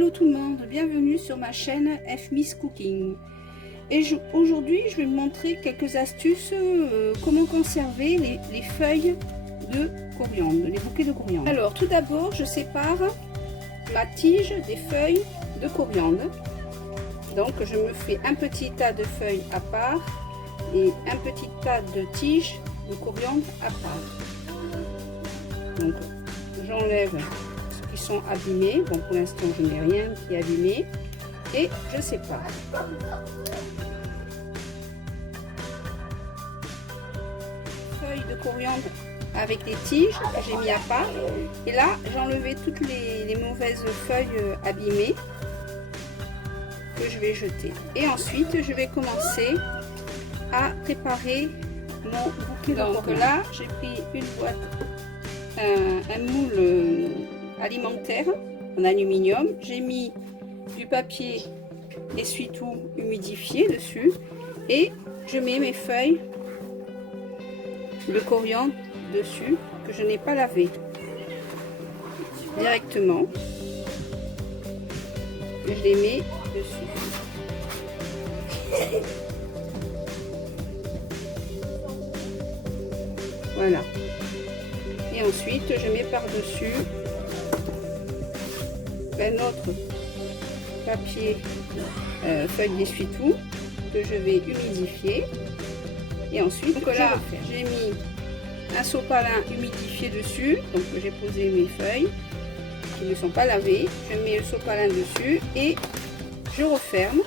Hello tout le monde, bienvenue sur ma chaîne F-Miss Cooking. Et aujourd'hui je vais vous montrer quelques astuces comment conserver les feuilles de coriandre, les bouquets de coriandre. Alors tout d'abord je sépare ma tige des feuilles de coriandre. Donc je me fais un petit tas de feuilles à part et un petit tas de tiges de coriandre à part. Donc j'enlève ceux qui sont abîmés. Bon, pour l'instant je n'ai rien qui est abîmé et je sépare. Feuilles de coriandre avec des tiges que j'ai mis à part, et là j'ai enlevé toutes les mauvaises feuilles abîmées que je vais jeter. Et ensuite je vais commencer à préparer mon bouquet de coriandre. Donc là j'ai pris une boîte, un moule alimentaire en aluminium, j'ai mis du papier essuie-tout humidifié dessus et je mets mes feuilles de coriandre dessus que je n'ai pas lavé directement, et je les mets dessus. Voilà, et ensuite je mets par dessus un autre papier feuille d'essuie-tout que je vais humidifier, et ensuite donc là j'ai mis un sopalin humidifié dessus, donc j'ai posé mes feuilles qui ne sont pas lavées, je mets le sopalin dessus et je referme.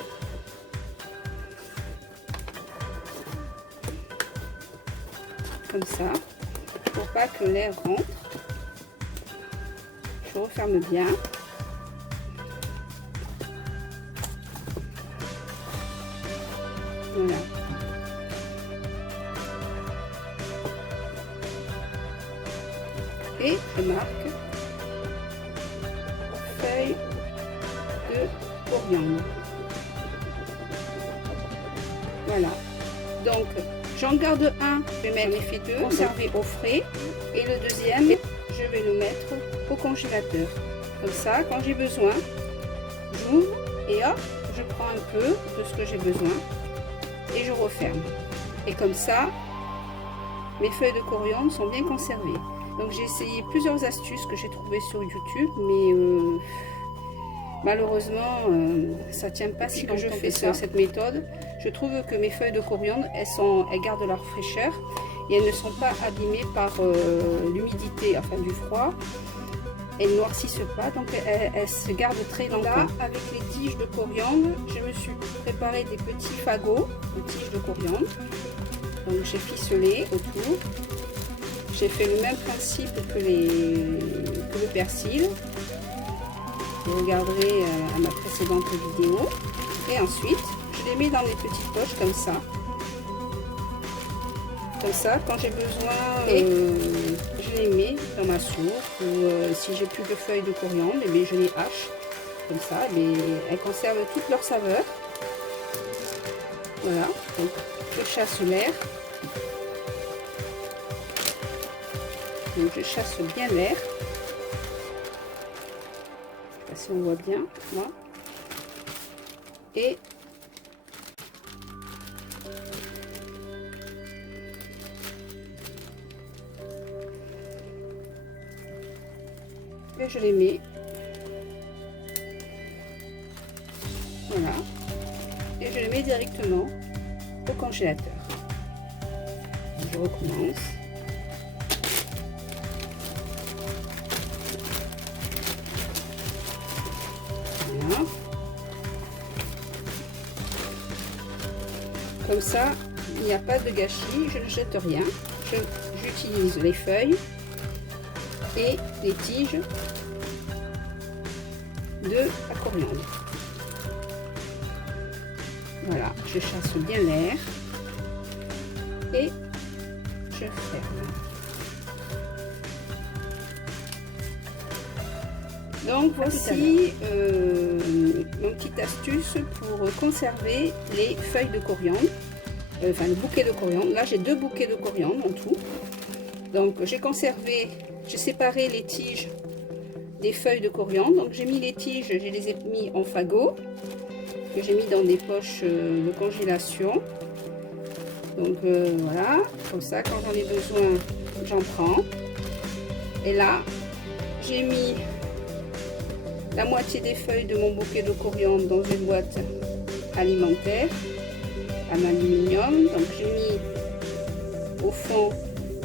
Comme ça, pour pas que l'air rentre, je referme bien. Voilà. Et je marque feuille de coriandre. Voilà. Donc j'en garde un, je vais mettre fait deux, conserver au frais, et le deuxième, je vais le mettre au congélateur. Comme ça, quand j'ai besoin, j'ouvre et hop, je prends un peu de ce que j'ai besoin et je referme. Et comme ça, mes feuilles de coriandre sont bien conservées. Donc j'ai essayé plusieurs astuces que j'ai trouvées sur YouTube, mais malheureusement ça tient pas. Si quand je fais cette méthode, je trouve que mes feuilles de coriandre elles gardent leur fraîcheur et elles ne sont pas abîmées par l'humidité, enfin du froid. Elles noircissent pas, donc elles se gardent très longtemps. Là, avec les tiges de coriandre, je me suis préparé des petits fagots de tiges de coriandre. Donc j'ai ficelé autour. J'ai fait le même principe que le persil. Vous regarderez à ma précédente vidéo. Et ensuite, je les mets dans des petites poches comme ça. Comme ça, quand j'ai besoin, je les mets dans ma soupe. Ou si j'ai plus de feuilles de coriandre, et bien, je les hache. Comme ça, mais elles conservent toute leur saveur. Voilà, donc je chasse l'air. Donc je chasse bien l'air. Je sais pas si on voit bien là. Et je les mets. Voilà. Et je les mets directement au congélateur. Je recommence. Voilà. Comme ça, il n'y a pas de gâchis, je ne jette rien. J'utilise les feuilles et les tiges de la coriandre. Voilà, je chasse bien l'air et je ferme. Donc voici mon petite astuce pour conserver les feuilles de coriandre, enfin le bouquet de coriandre. Là j'ai 2 bouquets de coriandre en tout. Donc j'ai séparé les tiges des feuilles de coriandre. Donc j'ai mis les tiges, je les ai mis en fagot, que j'ai mis dans des poches de congélation. Donc voilà, comme ça quand j'en ai besoin, j'en prends. Et là, j'ai mis la moitié des feuilles de mon bouquet de coriandre dans une boîte alimentaire en aluminium. Donc j'ai mis au fond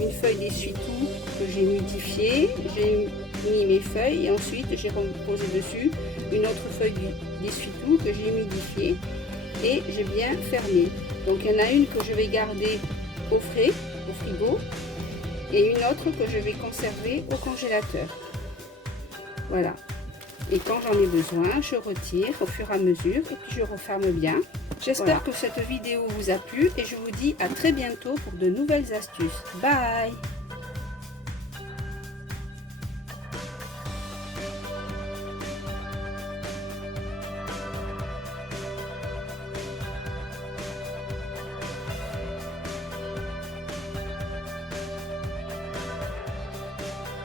une feuille d'essuie-tout que j'ai humidifiée, j'ai mis mes feuilles et ensuite j'ai reposé dessus une autre feuille d'essuie-tout que j'ai humidifiée et j'ai bien fermé. Donc il y en a une que je vais garder au frais, au frigo, et une autre que je vais conserver au congélateur. Voilà. Et quand j'en ai besoin, je retire au fur et à mesure et puis je referme bien. J'espère que cette vidéo vous a plu et je vous dis à très bientôt pour de nouvelles astuces. Bye!